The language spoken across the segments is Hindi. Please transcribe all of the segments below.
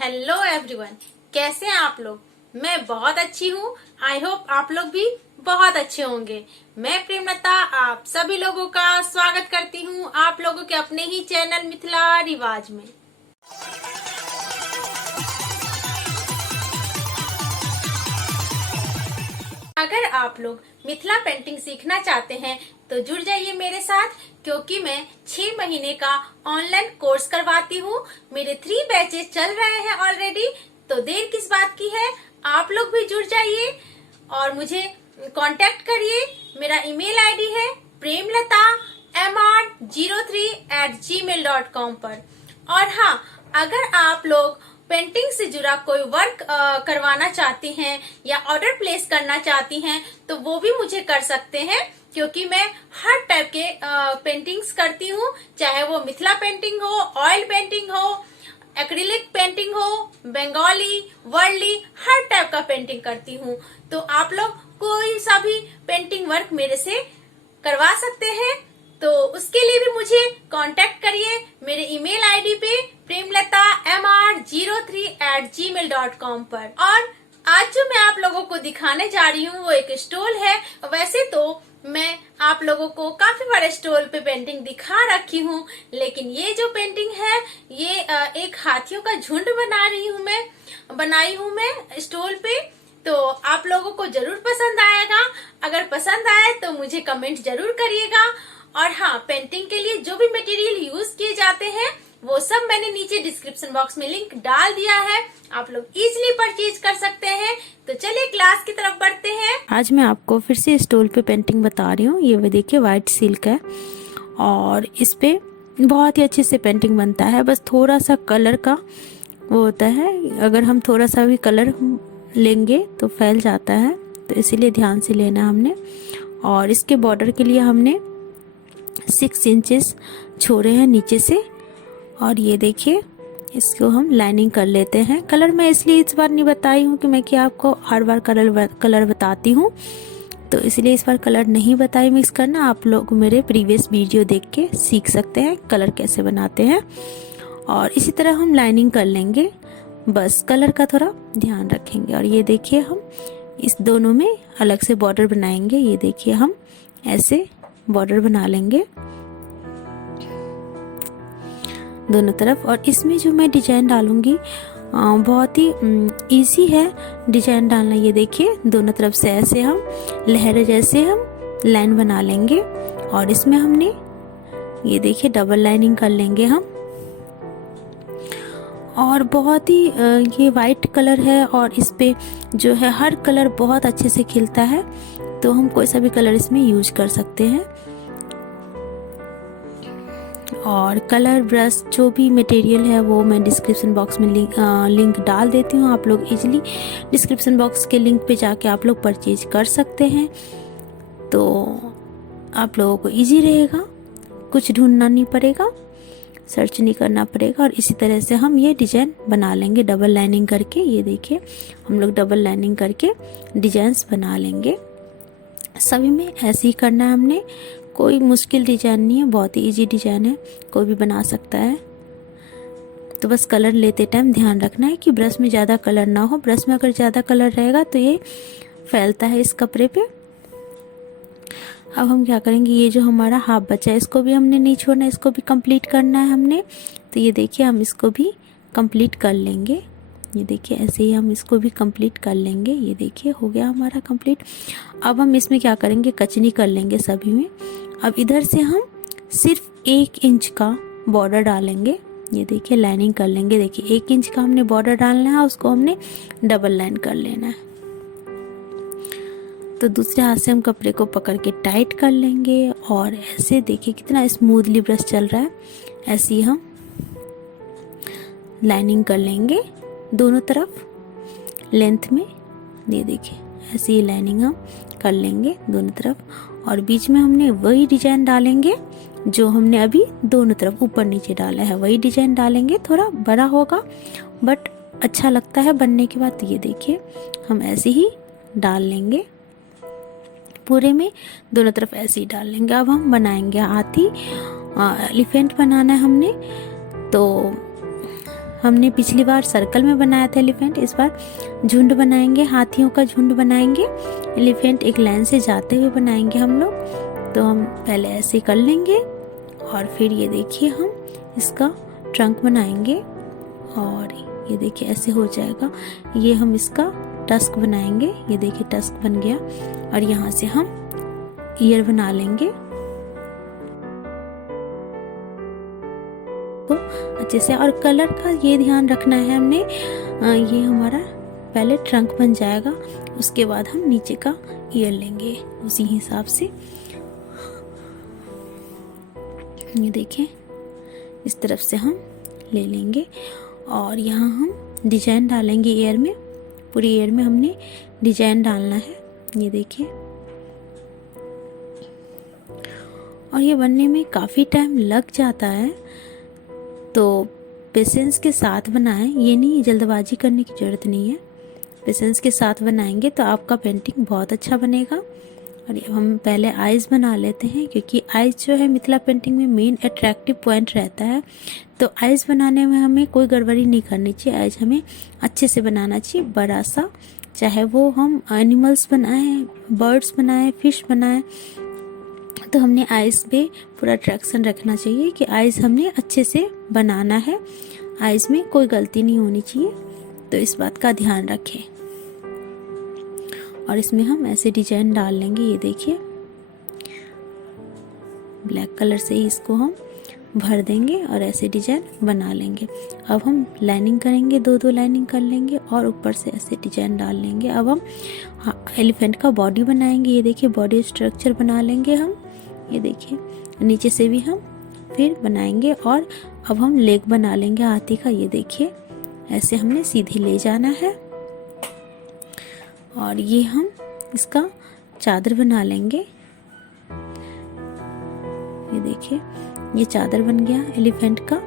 हेलो एवरीवन, कैसे हैं आप लोग। मैं बहुत अच्छी हूँ। आई होप आप लोग भी बहुत अच्छे होंगे। मैं प्रेमलता आप सभी लोगों का स्वागत करती हूँ आप लोगों के अपने ही चैनल मिथिला रिवाज में। अगर आप लोग मिथिला पेंटिंग सीखना चाहते हैं तो जुड़ जाइए मेरे साथ, क्योंकि मैं 6 महीने का ऑनलाइन कोर्स करवाती हूँ। मेरे 3 बैचेस चल रहे हैं ऑलरेडी, तो देर किस बात की है, आप लोग भी जुड़ जाइए और मुझे कांटेक्ट करिए। मेरा ईमेल आईडी है premlata@03@gmail.com पर। और हाँ, अगर आप लोग पेंटिंग से जुड़ा कोई वर्क करवाना चाहती हैं या ऑर्डर प्लेस करना चाहती हैं तो वो भी मुझे कर सकते हैं, क्योंकि मैं हर टाइप के पेंटिंग्स करती हूँ। चाहे वो मिथिला पेंटिंग हो, ऑयल पेंटिंग हो, एक्रिलिक पेंटिंग हो, बंगाली, वर्ली, हर टाइप का पेंटिंग करती हूँ। तो आप लोग कोई सा भी पेंटिंग वर्क मेरे से करवा सकते हैं, तो उसके लिए भी मुझे कांटेक्ट करिए मेरे ईमेल आईडी पे premlata03@gmail.com पर। और आज जो मैं आप लोगों को दिखाने जा रही हूँ वो एक स्टॉल है। वैसे तो मैं आप लोगों को काफी बड़े स्टॉल पे पेंटिंग दिखा रखी हूँ, लेकिन ये जो पेंटिंग है ये एक हाथियों का झुंड बनाई हूँ मैं स्टॉल पे। तो आप लोगों को जरूर पसंद आएगा। अगर पसंद आए तो मुझे कमेंट जरूर करिएगा। और हाँ, पेंटिंग के लिए जो भी मटेरियल यूज किए जाते हैं वो सब मैंने नीचे डिस्क्रिप्शन बॉक्स में लिंक डाल दिया है, आप लोग इजीली परचेज कर सकते हैं। तो चलिए क्लास की तरफ बढ़ते हैं। आज मैं आपको फिर से स्टॉल पे पेंटिंग बता रही हूँ। ये वो देखिए व्हाइट सिल्क है और इस पे बहुत ही अच्छे से पेंटिंग बनता है। बस थोड़ा सा कलर का वो होता है, अगर हम थोड़ा सा भी कलर लेंगे तो फैल जाता है, तो इसीलिए ध्यान से लेना हमने। और इसके बॉर्डर के लिए हमने 6 इंचेस छोड़े हैं नीचे से। और ये देखिए इसको हम लाइनिंग कर लेते हैं। कलर मैं इसलिए इस बार नहीं बताई हूँ कि मैं कि आपको हर बार कलर बताती हूँ, तो इसलिए इस बार कलर नहीं बताई मिक्स करना। आप लोग मेरे प्रीवियस वीडियो देख के सीख सकते हैं कलर कैसे बनाते हैं। और इसी तरह हम लाइनिंग कर लेंगे, बस कलर का थोड़ा ध्यान रखेंगे। और ये देखिए हम इस दोनों में अलग से बॉर्डर बनाएंगे। ये देखिए हम ऐसे बॉर्डर बना लेंगे दोनों तरफ। और इसमें जो मैं डिजाइन डालूंगी बहुत ही इजी है डिजाइन डालना। ये देखिए दोनों तरफ से ऐसे हम लहरें जैसे हम लाइन बना लेंगे। और इसमें हमने ये देखिए डबल लाइनिंग कर लेंगे हम। और बहुत ही ये वाइट कलर है और इस पे जो है हर कलर बहुत अच्छे से खिलता है, तो हम कोई सा भी कलर इसमें यूज कर सकते हैं। और कलर ब्रश जो भी मटेरियल है वो मैं डिस्क्रिप्शन बॉक्स में लिंक डाल देती हूँ। आप लोग इजीली डिस्क्रिप्शन बॉक्स के लिंक पे जाके आप लोग परचेज कर सकते हैं, तो आप लोगों को इजी रहेगा, कुछ ढूंढना नहीं पड़ेगा, सर्च नहीं करना पड़ेगा। और इसी तरह से हम ये डिजाइन बना लेंगे डबल लाइनिंग करके। ये देखिए हम लोग डबल लाइनिंग करके डिजाइंस बना लेंगे। सभी में ऐसे ही करना है हमने, कोई मुश्किल डिजाइन नहीं है, बहुत ही इजी डिजाइन है, कोई भी बना सकता है। तो बस कलर लेते टाइम ध्यान रखना है कि ब्रश में ज़्यादा कलर ना हो। ब्रश में अगर ज़्यादा कलर रहेगा तो ये फैलता है इस कपड़े पे। अब हम क्या करेंगे, ये जो हमारा हाफ बचा है इसको भी हमने नहीं छोड़ना, इसको भी कंप्लीट करना है हमने। तो ये देखिए हम इसको भी कंप्लीट कर लेंगे। ये देखिए ऐसे ही हम इसको भी कंप्लीट कर लेंगे। ये देखिए हो गया हमारा कंप्लीट। अब हम इसमें क्या करेंगे, कचनी कर लेंगे सभी में। अब इधर से हम सिर्फ 1 इंच का बॉर्डर डालेंगे। ये देखिए लाइनिंग कर लेंगे। देखिए 1 इंच का हमने बॉर्डर डालना है, उसको हमने डबल लाइन कर लेना है। तो दूसरे हाथ से हम कपड़े को पकड़ के टाइट कर लेंगे। और ऐसे देखिए कितना स्मूथली ब्रश चल रहा है, ऐसे ही हम लाइनिंग कर लेंगे दोनों तरफ लेंथ में। ये देखिए ऐसे ही लाइनिंग हम कर लेंगे दोनों तरफ। और बीच में हमने वही डिजाइन डालेंगे जो हमने अभी दोनों तरफ ऊपर नीचे डाला है, वही डिजाइन डालेंगे। थोड़ा बड़ा होगा बट अच्छा लगता है बनने के बाद। ये देखिए हम ऐसे ही डाल लेंगे पूरे में, दोनों तरफ ऐसे ही डाल लेंगे। अब हम बनाएंगे हाथी, एलिफेंट बनाना है हमने। तो हमने पिछली बार सर्कल में बनाया था एलिफेंट, इस बार झुंड बनाएंगे, हाथियों का झुंड बनाएंगे। एलिफेंट एक लाइन से जाते हुए बनाएंगे हम लोग। तो हम पहले ऐसे कर लेंगे और फिर ये देखिए हम इसका ट्रंक बनाएंगे और ये देखिए ऐसे हो जाएगा। ये हम इसका टस्क बनाएंगे, ये देखिए टस्क बन गया और यहाँ से हम ईयर बना लेंगे तो अच्छे से। और कलर का ये ध्यान रखना है हमने, ये हमारा पहले ट्रंक बन जाएगा, उसके बाद हम नीचे का ईयर लेंगे उसी हिसाब से। ये देखें इस तरफ से हम ले लेंगे और यहाँ हम डिजाइन डालेंगे ईयर में, पूरी ईयर में हमने डिजाइन डालना है। ये देखिए, और ये बनने में काफ़ी टाइम लग जाता है, तो पेशेंस के साथ बनाएं। ये नहीं जल्दबाजी करने की ज़रूरत नहीं है, पेशेंस के साथ बनाएंगे तो आपका पेंटिंग बहुत अच्छा बनेगा। और हम पहले आइज़ बना लेते हैं, क्योंकि आइज़ जो है मिथिला पेंटिंग में मेन अट्रैक्टिव पॉइंट रहता है। तो आइज़ बनाने में हमें कोई गड़बड़ी नहीं करनी चाहिए, आइज़ हमें अच्छे से बनाना चाहिए, बड़ा सा, चाहे वो हम एनिमल्स बनाएं, बर्ड्स बनाएं, फिश बनाएं, तो हमने आइज़ पे पूरा अट्रैक्शन रखना चाहिए कि आइज़ हमने अच्छे से बनाना है, आइज़ में कोई गलती नहीं होनी चाहिए। तो इस बात का ध्यान रखें। और इसमें हम ऐसे डिजाइन डाल लेंगे, ये देखिए ब्लैक कलर से ही इसको हम भर देंगे और ऐसे डिजाइन बना लेंगे। अब हम लाइनिंग करेंगे, दो लाइनिंग कर लेंगे और ऊपर से ऐसे डिजाइन डाल लेंगे। अब हम एलिफेंट का बॉडी बनाएंगे, ये देखिए बॉडी स्ट्रक्चर बना लेंगे हम, ये देखिए नीचे से भी हम फिर बनाएंगे। और अब हम लेग बना लेंगे हाथी का, ये देखिए ऐसे हमने सीधे ले जाना है। और ये हम इसका चादर बना लेंगे, ये देखिए ये चादर बन गया एलिफेंट का।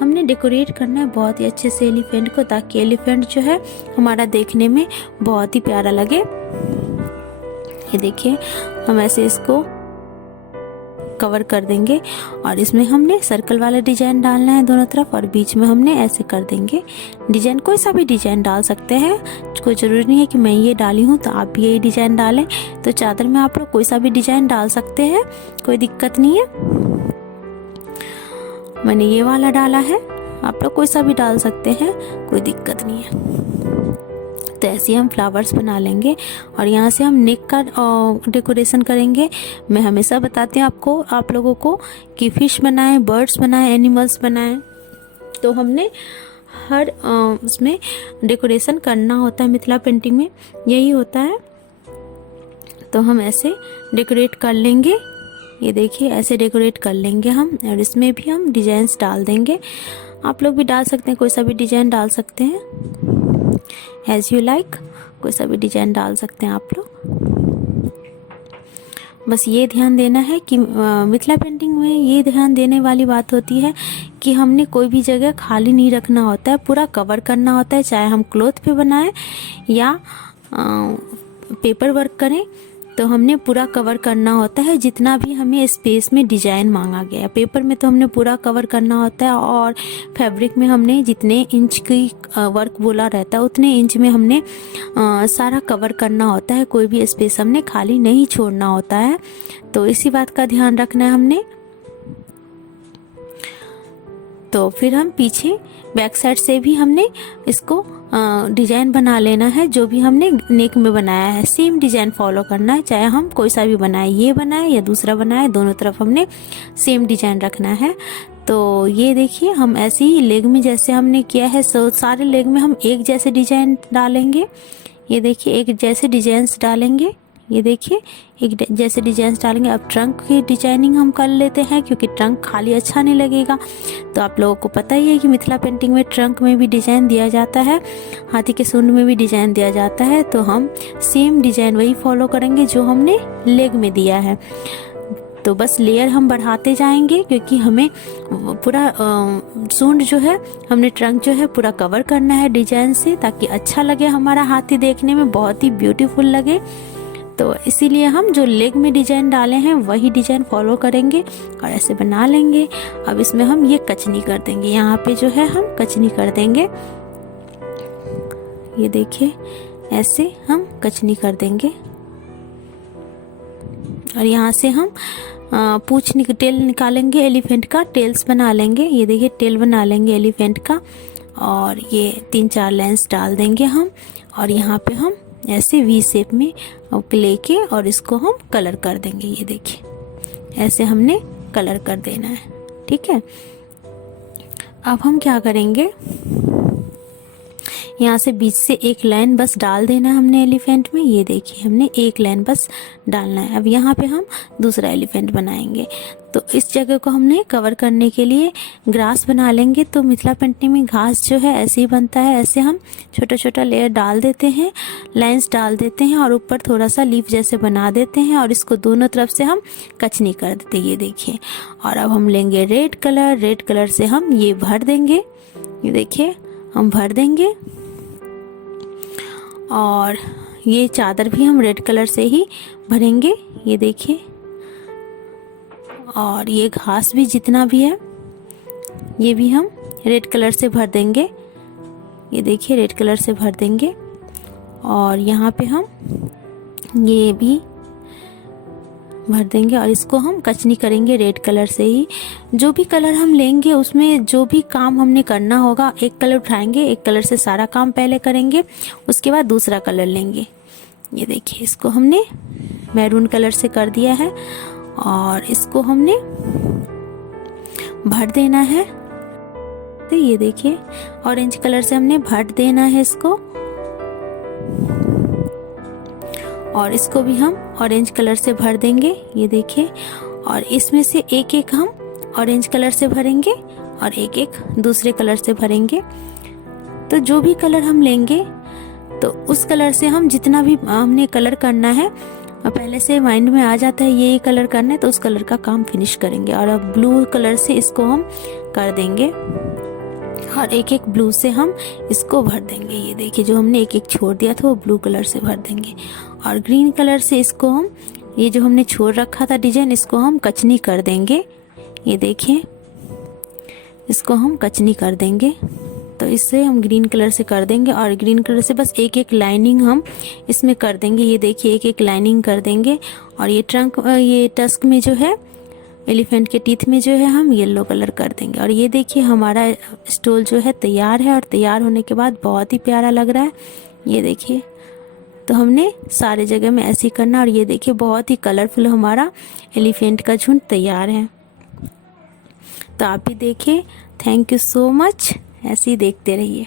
हमने डेकोरेट करना है बहुत ही अच्छे से एलिफेंट को, ताकि एलिफेंट जो है हमारा देखने में बहुत ही प्यारा लगे। ये देखिए हम ऐसे इसको कवर कर देंगे और इसमें हमने सर्कल वाला डिजाइन डालना है दोनों तरफ, और बीच में हमने ऐसे कर देंगे डिजाइन। कोई सा भी डिजाइन डाल सकते हैं, कोई जरूरी नहीं है कि मैं ये डाली हूँ तो आप भी यही डिजाइन डालें। तो चादर में आप लोग कोई सा भी डिजाइन डाल सकते हैं, कोई दिक्कत नहीं है। मैंने ये वाला डाला है, आप लोग कोई सा भी डाल सकते हैं, कोई दिक्कत नहीं है। तो ऐसे हम फ्लावर्स बना लेंगे और यहाँ से हम नेक का डेकोरेशन करेंगे। मैं हमेशा बताती हूँ आपको, आप लोगों को कि फिश बनाएं, बर्ड्स बनाएं, एनिमल्स बनाएं, तो हमने हर उसमें डेकोरेशन करना होता है। मिथिला पेंटिंग में यही होता है। तो हम ऐसे डेकोरेट कर लेंगे, ये देखिए ऐसे डेकोरेट कर लेंगे हम, और इसमें भी हम डिजाइन्स डाल देंगे। आप लोग भी डाल सकते हैं, कोई सा भी डिजाइन डाल सकते हैं, एज यू लाइक, कोई सा भी डिजाइन डाल सकते हैं आप लोग। बस ये ध्यान देना है कि मिथिला पेंटिंग में ये ध्यान देने वाली बात होती है कि हमने कोई भी जगह खाली नहीं रखना होता है, पूरा कवर करना होता है। चाहे हम क्लॉथ पे बनाएं या पेपर वर्क करें, तो हमने पूरा कवर करना होता है। जितना भी हमें स्पेस में डिजाइन मांगा गया है, पेपर में तो हमने पूरा कवर करना होता है, और फैब्रिक में हमने जितने इंच की वर्क बोला रहता है उतने इंच में हमने सारा कवर करना होता है। कोई भी स्पेस हमने खाली नहीं छोड़ना होता है। तो इसी बात का ध्यान रखना है हमने। तो फिर हम पीछे बैक साइड से भी हमने इसको डिजाइन बना लेना है। जो भी हमने नेक में बनाया है सेम डिजाइन फॉलो करना है, चाहे हम कोई सा भी बनाए, ये बनाए या दूसरा बनाए, दोनों तरफ हमने सेम डिजाइन रखना है। तो ये देखिए हम ऐसे ही लेग में जैसे हमने किया है, सारे लेग में हम एक जैसे डिजाइन डालेंगे। ये देखिए एक जैसे डिजाइन्स डालेंगे, ये देखिए एक जैसे डिजाइन डालेंगे। अब ट्रंक की डिजाइनिंग हम कर लेते हैं, क्योंकि ट्रंक खाली अच्छा नहीं लगेगा। तो आप लोगों को पता ही है कि मिथिला पेंटिंग में ट्रंक में भी डिजाइन दिया जाता है, हाथी के सूंड में भी डिजाइन दिया जाता है। तो हम सेम डिजाइन वही फॉलो करेंगे जो हमने लेग में दिया है। तो बस लेयर हम बढ़ाते जाएंगे, क्योंकि हमें पूरा सूंड जो है, हमने ट्रंक जो है पूरा कवर करना है डिजाइन से, ताकि अच्छा लगे हमारा हाथी देखने में, बहुत ही ब्यूटीफुल लगे। तो इसीलिए हम जो लेग में डिजाइन डाले हैं वही डिजाइन फॉलो करेंगे और ऐसे बना लेंगे। अब इसमें हम ये कचनी कर देंगे, यहाँ पे जो है हम कचनी कर देंगे। ये देखिए ऐसे हम कचनी कर देंगे और यहाँ से हम पूंछ टेल निकालेंगे, एलिफेंट का टेल्स बना लेंगे। ये देखिए टेल बना लेंगे एलिफेंट का और ये 3-4 लाइंस डाल देंगे हम और यहाँ पे हम ऐसे वी शेप में लेके और इसको हम कलर कर देंगे। ये देखिए ऐसे हमने कलर कर देना है, ठीक है। अब हम क्या करेंगे, यहाँ से बीच से एक लाइन बस डाल देना है हमने एलिफेंट में। ये देखिए हमने एक लाइन बस डालना है। अब यहाँ पे हम दूसरा एलिफेंट बनाएंगे। तो इस जगह को हमने कवर करने के लिए ग्रास बना लेंगे। तो मिथिला पेंटिंग में घास जो है ऐसे ही बनता है, ऐसे हम छोटा छोटा लेयर डाल देते हैं, लाइंस डाल देते हैं और ऊपर थोड़ा सा लीफ जैसे बना देते हैं और इसको दोनों तरफ से हम कचनी कर देते हैं। ये देखिए। और अब हम लेंगे रेड कलर से हम ये भर देंगे। ये देखिए हम भर देंगे और ये चादर भी हम रेड कलर से ही भरेंगे। ये देखिए। और ये घास भी जितना भी है ये भी हम रेड कलर से भर देंगे। ये देखिए रेड कलर से भर देंगे और यहाँ पे हम ये भी भर देंगे और इसको हम कचनी करेंगे रेड कलर से ही। जो भी कलर हम लेंगे उसमें जो भी काम हमने करना होगा, एक कलर उठाएंगे, एक कलर से सारा काम पहले करेंगे, उसके बाद दूसरा कलर लेंगे। ये देखिए इसको हमने मैरून कलर से कर दिया है और इसको हमने भर देना है। तो ये देखिए ऑरेंज कलर से हमने भर देना है इसको और इसको भी हम ऑरेंज कलर से भर देंगे। ये देखिए। और इसमें से एक एक हम ऑरेंज कलर से भरेंगे और एक एक दूसरे कलर से भरेंगे। तो जो भी कलर हम लेंगे तो उस कलर से हम जितना भी हमने कलर करना है पहले से माइंड में आ जाता है ये कलर करना है तो उस कलर का काम फिनिश करेंगे। और अब ब्लू कलर से इसको हम कर देंगे और एक एक ब्लू से हम इसको भर देंगे। ये देखिए जो हमने एक एक छोड़ दिया था वो ब्लू कलर से भर देंगे। और ग्रीन कलर से इसको हम ये जो हमने छोड़ रखा था डिजाइन इसको हम कचनी कर देंगे। ये देखिए इसको हम कचनी कर देंगे। तो इससे हम ग्रीन कलर से कर देंगे और ग्रीन कलर से बस एक एक लाइनिंग हम इसमें कर देंगे। ये देखिए एक एक लाइनिंग कर देंगे और ये ट्रंक ये टस्क में जो है एलिफेंट के टीथ में जो है हम येलो कलर कर देंगे। और ये देखिए हमारा स्टोल जो है तैयार है और तैयार होने के बाद बहुत ही प्यारा लग रहा है। ये देखिए तो हमने सारे जगह में ऐसे ही करना और ये देखिए बहुत ही कलरफुल हमारा एलिफेंट का झुंड तैयार है। तो आप भी देखिए। Thank you so much. ऐसे ही देखते रहिए।